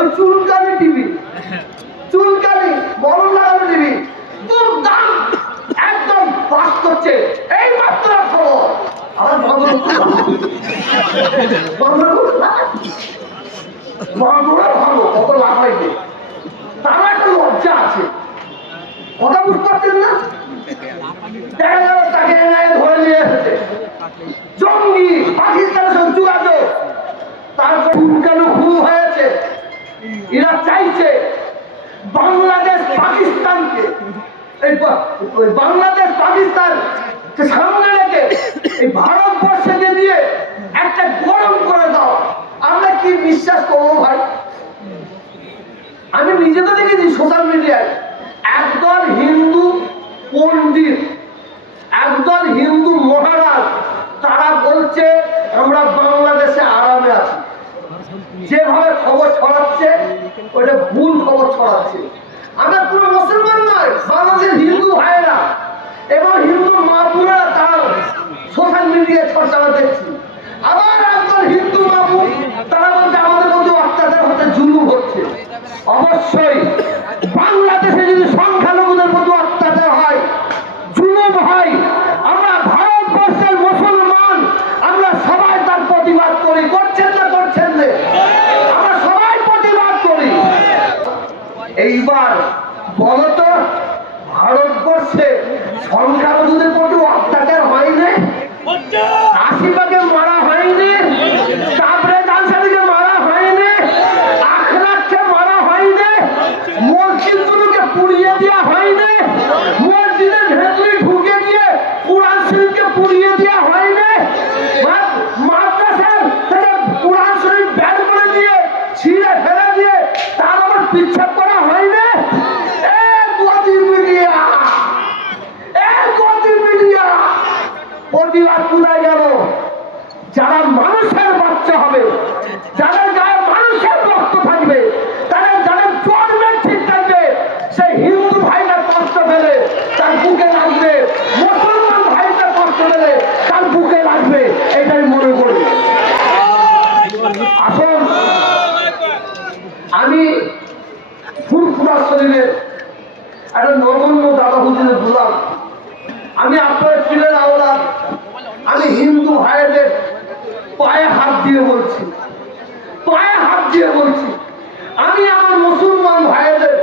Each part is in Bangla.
ওই চুলকানি টিভি চুলকানি মরণ লাগানো টিভি খুব একদম পাস করছে। এই মাত্র ভালো লজ্জা আছে। বুঝতে পারছেন না? জঙ্গি, পাকিস্তানের সঙ্গে যোগাযোগ। তারপর কেন খুন হয়েছে। এরা চাইছে বাংলাদেশ পাকিস্তানকে বাংলাদেশ পাকিস্তান সামনে রেখে এই ভারতবর্ষকে নিয়ে একটা গরম করে দাও। আমরা কি বিশ্বাস করব ভাই? আমি নিজে তো দেখেছি সোশ্যাল মিডিয়ায় একদল হিন্দু পণ্ডিত, একদল হিন্দু মহারাজ, তারা বলছে, আমরা বাংলাদেশে আরামে আছি। যেভাবে খবর ছড়াচ্ছে ওটা ভুল খবর ছড়াচ্ছে। আমরা পুরো মুসলমান নয়, বাংলাদেশের হিন্দু ভাইয়েরা। এবং হিন্দু মা বোনেরা তার সোশ্যাল মিডিয়ায় চর্চা দেখছি। আবার আপনার হিন্দু বাবু তারা বলছে, আমাদের মধ্যে অত্যাচার হচ্ছে, জুলুম হচ্ছে। অবশ্যই বাংলাদেশে যদি সংখ্যালঘুদের প্রতি অত্যাচার হয় জুলুম হয় আমরা ভারতবর্ষের মুসলমান আমরা সবাই তার প্রতিবাদ করি করছেন না করছেন না আমরা সবাই প্রতিবাদ করি এইবার বলতো ভারতবর্ষে সংখ্যালঘুদের প্রতি অত্যাচার হয়নি না মারা হয়নি তারপরে জানসারিকে মারা হয়নি আখরাতকে মারা হয়নি মসজিদগুলোকে পুড়িয়ে দেওয়া হয়নি মসজিদের ভেতরে ঢুকে গিয়ে কোরআন শরীফকে পুড়িয়ে দেওয়া হয়নি মা- মাদ্রাসার থেকে কোরআন শরীফ বের করে দিয়ে ছিঁড়ে ফেলে দিয়ে তার আবার পিচ্ছাপ করা হয়নি এ গদি মিডিয়া এ গদি মিডিয়া প্রতিবাদ কোথায় গেল যারা মানুষের বাচ্চা হবে যাদের গায়ে মানুষের রক্ত থাকবে তাদের যাদের জন্মের ঠিক থাকবে সেই হিন্দু ভাইরা কষ্ট পেলে তার বুকে লাগবে মুসলমান ভাইটা কষ্ট পেলে তার বুকে লাগবে এটাই মনে করি আসুন আমি ফুরফুরা শরীরের একটা নগণ্য দাদা হুজুরের বললাম আমি আপনার ছিলেন আওলা আমি হিন্দু ভাইদের পায়ে হাত দিয়ে বলছি পায়ে হাত দিয়ে বলছি আমি আমার মুসলমান ভাইদের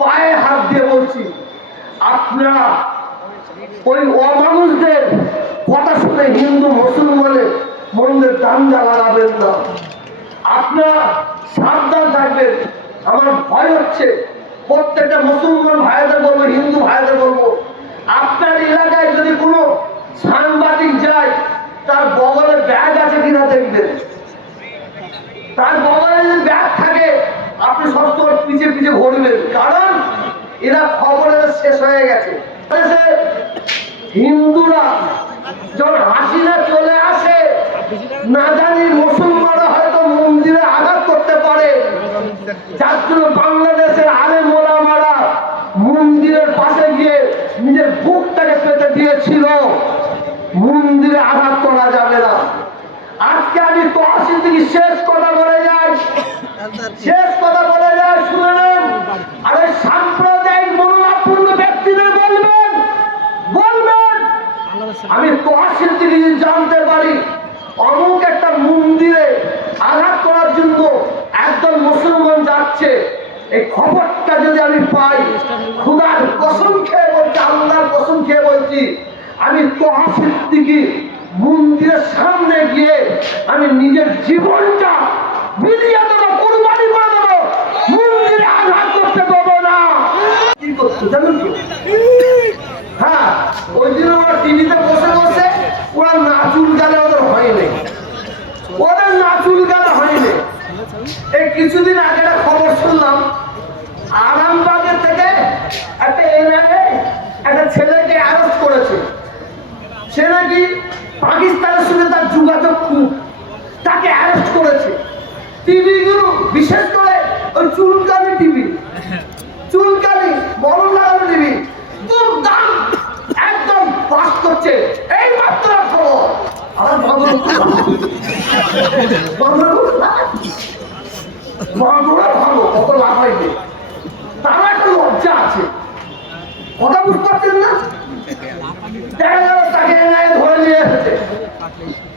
পায়ে হাত দিয়ে বলছি আপনারা ওই অমানুষদের কথা শুনে হিন্দু মুসলমানের দাঙ্গা লাগাবেন না। আপনার সাবধান থাকবেন। আমার ভয় হচ্ছে প্রত্যেকটা মুসলমান ভাইদের বলব হিন্দু ভাইদের বলব আপনার এলাকায় যদি কোনো সাংবাদিক যায় তার বগলে ব্যাগ আছে কিনা দেখবেন তার বগলে যদি ব্যাগ থাকে আপনি সবসময় পিছে পিছে ঘুরবেন কারণ এরা খবরে শেষ হয়ে গেছে দেশে হিন্দুরা যখন হাসিনা চলে আসে না জানি মুসলমানরা হয়তো মন্দিরে আঘাত করতে পারে যার জন্য বাংলাদেশের আলে মোলামারা মন্দিরের পাশে গিয়ে নিজের বুকটাকে পেতে দিয়েছিল। মন্দিরে আঘাত করা যাবে না। আজকে আমি তহসিল থেকে শেষ কথা বলে যাই। শেষ কথা বলে যায় শুনে নেন। আর সাম্প্রদায়িক মনোভাবপূর্ণ ব্যক্তিদের বলবেন বলবেন, আমি তহসিল থেকে যদি জানতে পারি, অমুক একটা মন্দিরে আঘাত করার জন্য একদল মুসলমান যাচ্ছে, এই খবরটা যদি আমি পাই, খুদার কসম খেয়ে বলছি আল্লাহর কসম খেয়ে বলছি, আমি তহসিল থেকে মন্দিরের সামনে গিয়ে আমি নিজের জীবনটা বিলিয়ে দেবো, কোরবানি করে দেবো, মন্দিরে আঘাত করতে দেবো না। হ্যাঁ ওই দিন ওরা টিভিতে বসে বসে ওরা নাচুল গেলে ওদের হয়নি ওদের নাচুল এই কিছুদিন আগে একটা খবর শুনলাম। আরামবাগের থেকে একটা এনআইএ একটা ছেলেকে অ্যারেস্ট করেছে। সে নাকি পাকিস্তানের সঙ্গে তার যোগাযোগ তাকে অ্যারেস্ট করেছে। টিভিগুলো বিশেষ করে ওই চুলকানি টিভি চুলকানি মরণ লাগানো টিভি খুব দাম একদম পাস করছে। এই মাত্র খবর। আমার ভগবান বড়রা ভালো কত লাফাইবে তারও একটা লজ্জা আছে। কথা বুঝতে পারছেন না? তাকে এনআইএ ধরে নিয়ে এসেছে।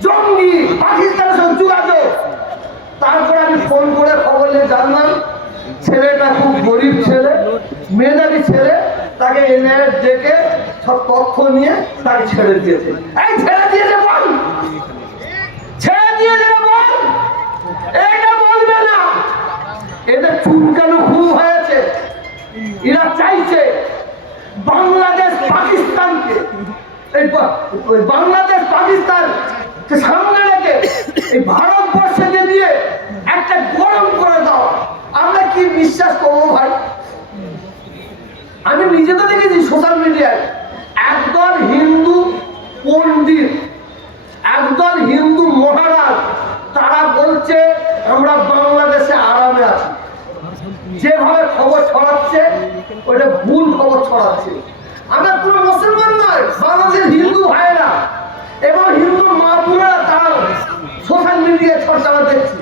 জঙ্গি, পাকিস্তানের সঙ্গে যোগাযোগ। তারপরে আমি ফোন করে খবর জানলাম, ছেলেটা খুব গরিব ছেলে, মেধাবী ছেলে, তাকে এনআইএ ডেকে সব তথ্য নিয়ে তাকে ছেড়ে দিয়েছে। এই ছেড়ে দিয়েছে বল! ছেড়ে দিয়েছে বল! এইটা বলবে না। এদের চুলকানো খুব হয়েছে। এরা চাইছে বাংলাদেশ, পাকিস্তানকে। বাংলাদেশ, পাকিস্তান সামনে রেখে এই ভারতবর্ষকে নিয়ে একটা গরম করে দাও। আমরা কি বিশ্বাস করব ভাই? আমি নিজে তো দেখেছি সোশ্যাল মিডিয়ায় একদল হিন্দু পণ্ডিত, একদল হিন্দু মহারাজ তারা বলছে আমরা বাংলাদেশে আরামে আছি যেভাবে খবর ছড়াচ্ছে ওইটা ভুল খবর ছড়াচ্ছে আমরা পুরো মুসলমান নয়, বাংলাদেশের হিন্দু ভাইরা এবং হিন্দু মা বোনেরা তারা সোশ্যাল মিডিয়ায় চর্চা দেখছি।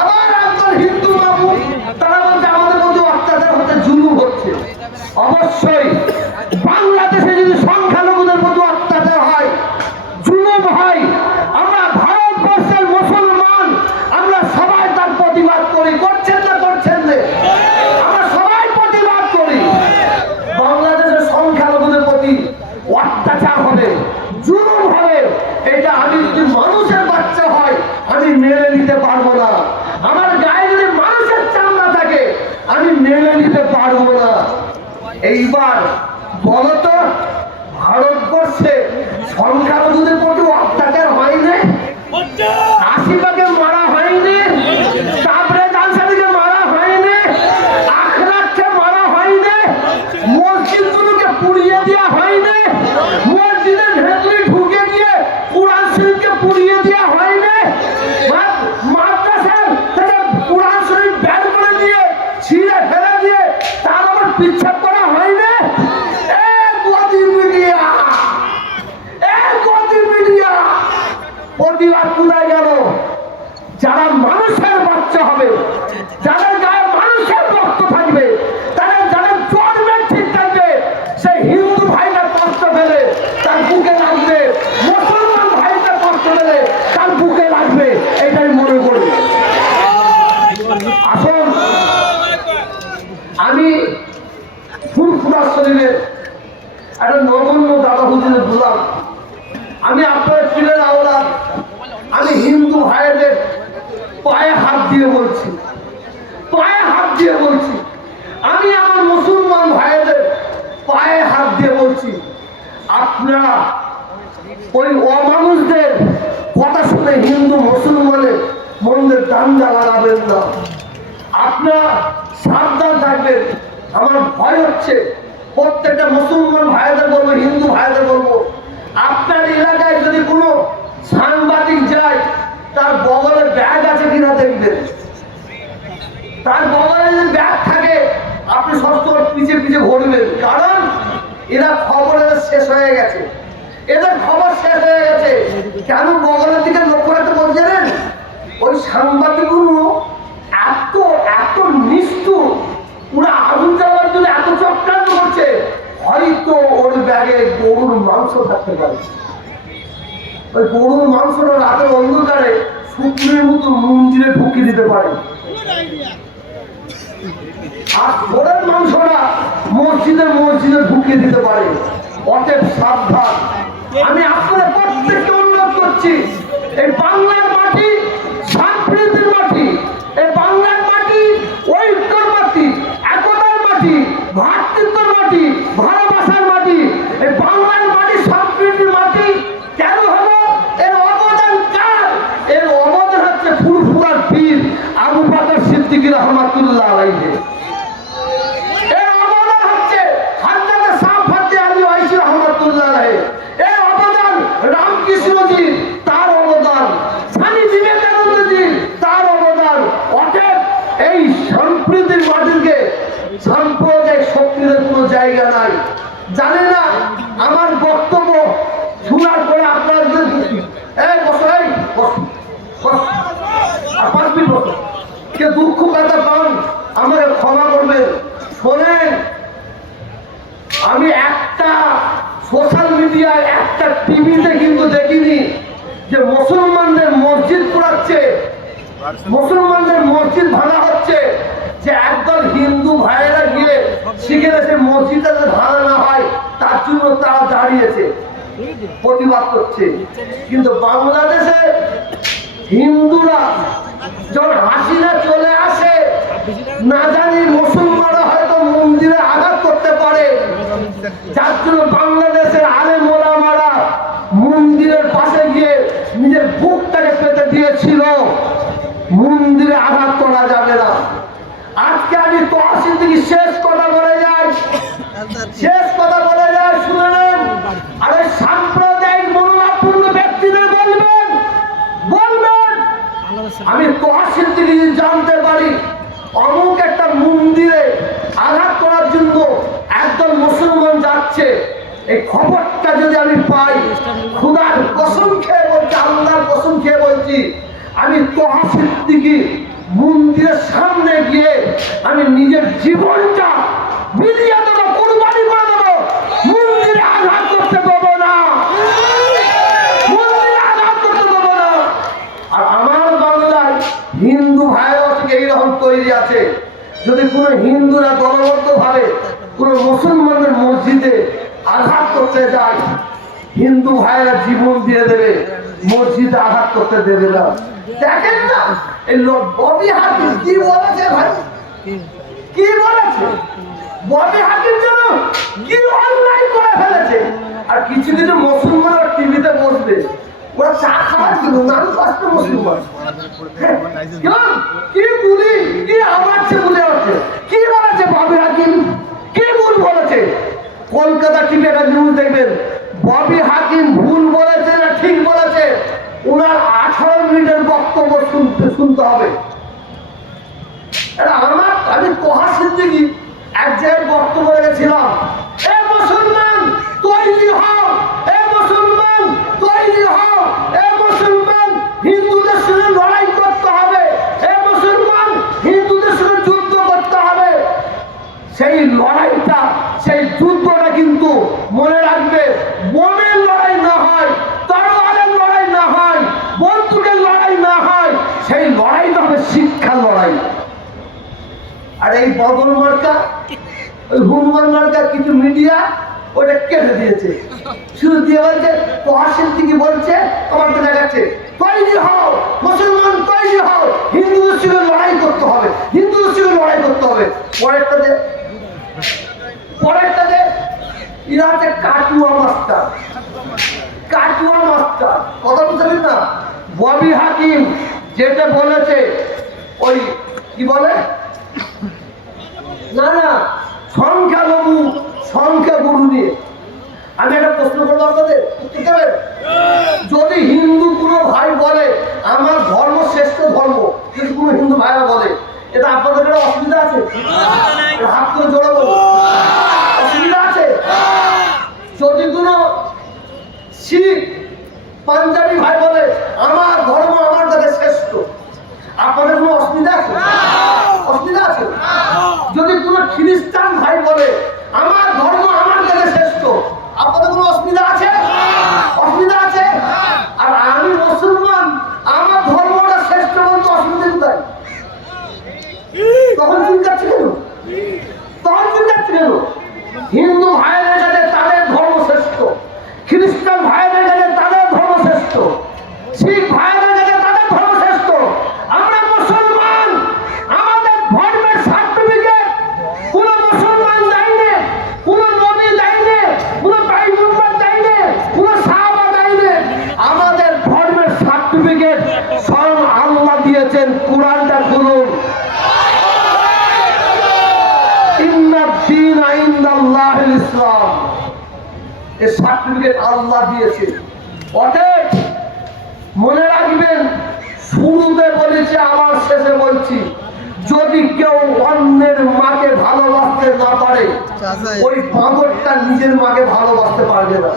আবার একজন হিন্দু বাবু তারা বলছে, আমাদের মধ্যে অত্যাচার হচ্ছে, জুলুম হচ্ছে। অবশ্যই বাংলাদেশে যদি সংখ্যালঘুদের মধ্যে অত্যাচার হয় জুলুম হয় আমরা ভারতবর্ষের মুসলমান আমরা সবাই তার প্রতিবাদ করি করছেন না করছেন না আমরা সবাই প্রতিবাদ করি বাংলাদেশের সংখ্যালঘুদের প্রতি অত্যাচার হবে জুলুম হবে এটা আমি যদি মানুষের বাচ্চা হয় আমি মেনে নিতে পারব না আমার গায়ে যদি মানুষের চামড়া থাকে আমি মেনে নিতে পারব না এইবার বলতো, ভারতবর্ষে সংখ্যালঘুদের প্রতি অত্যাচার হয়নি? আশিবাকে মারা হয়নি? পুড়িয়ে দেওয়া করে দিয়ে ছিঁড়ে দিয়ে পিচ্ছাপ করা হয়নি এ গদি মিডিয়া এ গদি মিডিয়া প্রতিবাদ কোথায় গেল যারা মানুষের বাচ্চা হবে যাদের গায়ে মানুষের রক্ত থাকবে তাদের যাদের জন্মের ঠিক থাকবে সেই হিন্দু ভাইটা কষ্ট পেলে তার বুকে লাগবে মুসলমান ভাইটা কষ্ট পেলে তার বুকে লাগবে এটাই মনে করি আসুন। আমি ফুরফুরা শরীরের একটা নগণ্য দাদা হুজুরে বললাম আমি আপনার পীরের আওলাদ। আমি হিন্দু ভাইদের পায়ে হাত দিয়ে বলছি। পায়ে হাত দিয়ে বলছি। আমি আমার মুসলমান ভাইদের পায়ে হাত দিয়ে বলছি। আপনারা ওই অমানুষদের কথা শুনে হিন্দু মুসলমানের মন্দির দাঙ্গা লাগাবেন না। আপনারা সাবধান থাকবেন। আমার ভয় হচ্ছে, প্রত্যেকটা মুসলমান ভাইদের বলব, হিন্দু ভাইদের বলব, আপনার এলাকায় যদি কোনো সাংবাদিক যায়, তার বগলে ব্যাগ আছে কিনা দেখবেন। তার বগলে যদি ব্যাগ থাকে, আপনি সবসময় পিছে পিছে ঘুরবেন। কারণ এরা খবর এদের শেষ হয়ে গেছে। এদের খবর শেষ হয়ে গেছে। কেন বগলের দিকে লক্ষ্য রাখতে বলছে জানেন ওই সাংবাদিকগুলো এত নিষ্ঠুর পুরো আগুন জ্বালার জন্য এত চক্রান্ত করছে। হয়তো ওর ব্যাগে গরুর মাংস থাকতে পারে। ওই গরুর মাংসটা রাতের অন্ধকারে শুক্রের মতো মন্দিরে ঢুকিয়ে দিতে পারে। আর ঘোড়ার মাংসটা মসজিদের মসজিদে ঢুকিয়ে দিতে পারে। অতএব সাবধান। আমি আপনাদের প্রত্যেককে অনুরোধ করছি, এই বাংলার মাটি সম্প্রীতির মাটি এই বাংলার মাটি ঐক্যর মাটি একতার মাটি ভ্রাতৃত্বর মাটি, ভালোবাসার মাটি, এই বাংলার মাটি, সম্প্রীতির মাটি কেন হলো? এর অবদান কার? এর অবদান হচ্ছে ফুরফুরার পীর আবু বাকর সিদ্দিকী রহমাতুল্লাহ আলাইহি এর অবদান হচ্ছে হাজরাতে সাফাতে আলী ওয়াইসি রহমাতুল্লাহ আলাইহি এর অবদান রামকৃষ্ণজি তার অবদান স্বামী বিবেকানন্দজি তার অবদান অতএব এই সম্প্রীতির মাটিকে সাম্প্রদায়িক শক্তির কোনো জায়গা নাই। জানে না আমার বক্তব্য শোনার পরে আপনার দুঃখ ব্যথা পান, আমাকে ক্ষমা করবেন। শোনেন, আমি একটা সোশ্যাল মিডিয়ায় একটা টিভিতে কিন্তু দেখিনি যে মুসলমানদের মসজিদ পোড়াচ্ছে মুসলমানদের মসজিদ ভাঙা হচ্ছে। যে একদল হিন্দু ভাইয়েরা গিয়ে সে মসজিদটা যাতে ভাঙা না হয়, তার জন্য তারা দাঁড়িয়েছে, প্রতিবাদ করছে। কিন্তু বাংলাদেশে হিন্দুরা যখন হাসিনা চলে আসে, না জানি মুসলমানরা হয়তো মন্দিরে আঘাত করতে পারে। যার জন্য বাংলাদেশের আলে মোলামারা মন্দিরের পাশে গিয়ে নিজের বুকটাকে পেতে দিয়েছিল। মন্দিরে আঘাত করা যাবে না। আজকে আমি তহসিল থেকে শেষ কথা বলে যাই। শেষ কথা বলে যায় শুনে নেন। আর সাম্প্রদায়িক মনোভাবপূর্ণ ব্যক্তিদের বলবেন। বলবেন। আমি তহসিল থেকে জানতে পারি। অমুক একটা মন্দিরে আঘাত করার জন্য একদল মুসলমান যাচ্ছে। এই খবরটা যদি আমি পাই, খুদার কসম খেয়ে বলছি, আল্লাহর কসম খেয়ে বলছি, আমি তহসিল থেকে আমি নিজের জীবনটা বিলিয়ে দেবো, কোরবানি করে দেবো। মন্দিরে আঘাত করতে দেবো না। মন্দিরে আঘাত করতে দেবো না। আর আমার বাংলায় হিন্দু ভাইরাও থেকে এইরকম তৈরি আছে। যদি কোনো হিন্দুরা দলবদ্ধ ভাবে কোনো মুসলমানদের মসজিদে আঘাত করতে যায়, হিন্দু ভাইরা জীবন দিয়ে দেবে, মসজিদে আঘাত করতে দেবে না। দেখেন না, এই লোক ববি হাকিম কি বলেছে ভাই? কি বলেছে? ববি হাকিম যেন কি অন্যায় করে ফেলেছে? আর কিছু কিছু মুসলমান টিভিতে বসবে। ওরা চা খাওয়ার জন্য নাম কষ্ট মুসলমান। হ্যাঁ, কি বলি কি আমারছে বলে আছে কি বলেছে ববি হাকিম? কি ভুল বলেছে? কলকাতা টিভি একটা নিউজ দেখবেন। ববি হাকিম ভুল বলেছে না ঠিক বলেছে? ওনার আঠারো মিনিটের বক্তব্য শুনতে শুনতে হবে। আমার আমি তোহা সিদ্দিকি। এক জায়গায় বক্তব্য রেখেছিলাম এ মুসলমান তৈরি হও এ মুসলমান তৈরি হও এ মুসলমান হিন্দুদের সঙ্গে লড়াই করতে হবে এ মুসলমান হিন্দুদের সঙ্গে যুদ্ধ করতে হবে সেই লড়াইটা সেই যুদ্ধটা কিন্তু মনে রাখবে মনের লড়াই না হয় তরোয়ারের লড়াই না হয় বন্দুকের লড়াই না হয় সেই লড়াইটা হবে শিক্ষার লড়াই বদল মার্কা ওই হনুমান মার্কা কিছু মিডিয়া ওটা কেটে দিয়েছে। শুধু দিয়ে বলছে তহসিল থেকে বলছে তোমার তো দেখাচ্ছে। তৈরি হও, মুসলমান তৈরি হও হিন্দুদের সঙ্গে লড়াই করতে হবে হিন্দুদের সঙ্গে লড়াই করতে হবে। পরেরটা যে পরেরটা যে এরা হচ্ছে কাটুয়া মাস্টার। কাটুয়া মাস্টার। কথা বুঝলেন না? ববি হাকিম যেটা বলেছে, ওই কি বলে? না না সংখ্যালঘু সংখ্যা গুরু নিয়ে। আমি একটা প্রশ্ন করব আপনাদের যদি হিন্দু কোনো ভাই বলে আমার ধর্ম শ্রেষ্ঠ ধর্ম যদি কোনো হিন্দু ভাইরা বলে এটা আপনাদের একটা অসুবিধা আছে এটা হাত করে জোড়া বলো অসুবিধা আছে যদি কোনো শিখ পাঞ্জাবি ভাই বলে আমার ধর্ম আমার কাছে শ্রেষ্ঠ আপনাদের কোনো অসুবিধা আছে অসুবিধা আছে যদি কোনো খ্রিস্টান ভাই বলে আমার ধর্ম আমার কাছে শ্রেষ্ঠ আপনাদের কোনো অসুবিধা আছে অসুবিধা আছে আর আমি মুসলমান আমার ধর্মটা শ্রেষ্ঠ বলতে অসুবিধা কোথায় তখন চিন্তাচ্ছে কেন তখন চিন্তাচ্ছে কেন হিন্দু ভাইয়ের কাছে তাদের ধর্ম শ্রেষ্ঠ খ্রিস্টান ভাইয়ের কাছে তাদের ধর্ম শ্রেষ্ঠ শিখ ভাইয়ের কাছে তাদের ধর্ম শ্রেষ্ঠ আমরা মুসলমান আমাদের ধর্মের সার্টিফিকেট কোন মুসলমান দেয়নি কোন নবী দেয়নি কোন পাইগম্বর দেয়নি কোন সাহাবা দেয়নি আমাদের ধর্মের সার্টিফিকেট স্বয়ং আল্লাহ দিয়েছেন কোরআনটা খুলুন। যদি কেউ অন্যের মাকে ভালোবাসতে না পারে, ওই বাঁদরটা নিজের মাকে ভালোবাসতে পারবে না।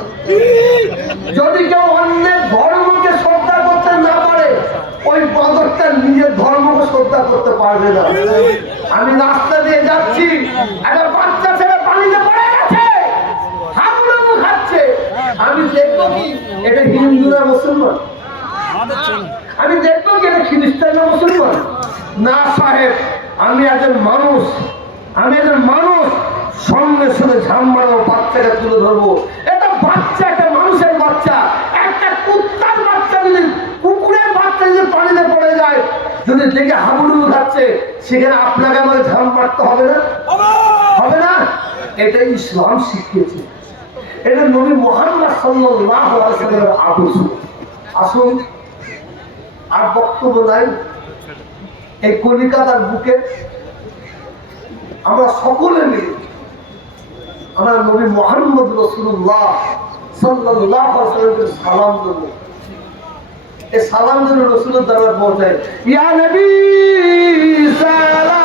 যদি কেউ অন্যের ধর্মকে শ্রদ্ধা করতে না পারে ওই বাদরটা নিজের ধর্মকে শ্রদ্ধা করতে পারবে না। আমি রাস্তা দিয়ে যাচ্ছি, একটা বাচ্চা ছেলে পানিতে পড়ে গেছে। আমি দেখব কি? এটা হিন্দুরা মুসলমান? আমি দেখব কি এটা খ্রিস্টান না মুসলমান? না সাহেব, আমি একজন মানুষ। আমি একজন মানুষ। সঙ্গে সঙ্গে ঝাম মারবো, বাচ্চাকে তুলে ধরবো। এটা বাচ্চা, একটা মানুষের বাচ্চা। একটা কুত্তার বাচ্চা যদি পানিতে পড়ে যায়, যদি হাবুডুবু খাচ্ছে, সেখানে আপনাকে আমাকে ঝাম হবে না? হবে না? এটা ইসলাম শিখিয়েছে। এটা নবী মোহাম্মদ আদর্শ। আসুন, আর বক্তব্য নাই। এই কলিকাতার বুকে আমরা সকলে মিলে আমরা নবী মোহাম্মদ রসুল্লাহ সাল্লাহ সালাম দেবো এই সালাম যেন রসুলের দরবার পৌঁছায়। ইয়া নবী সালাম।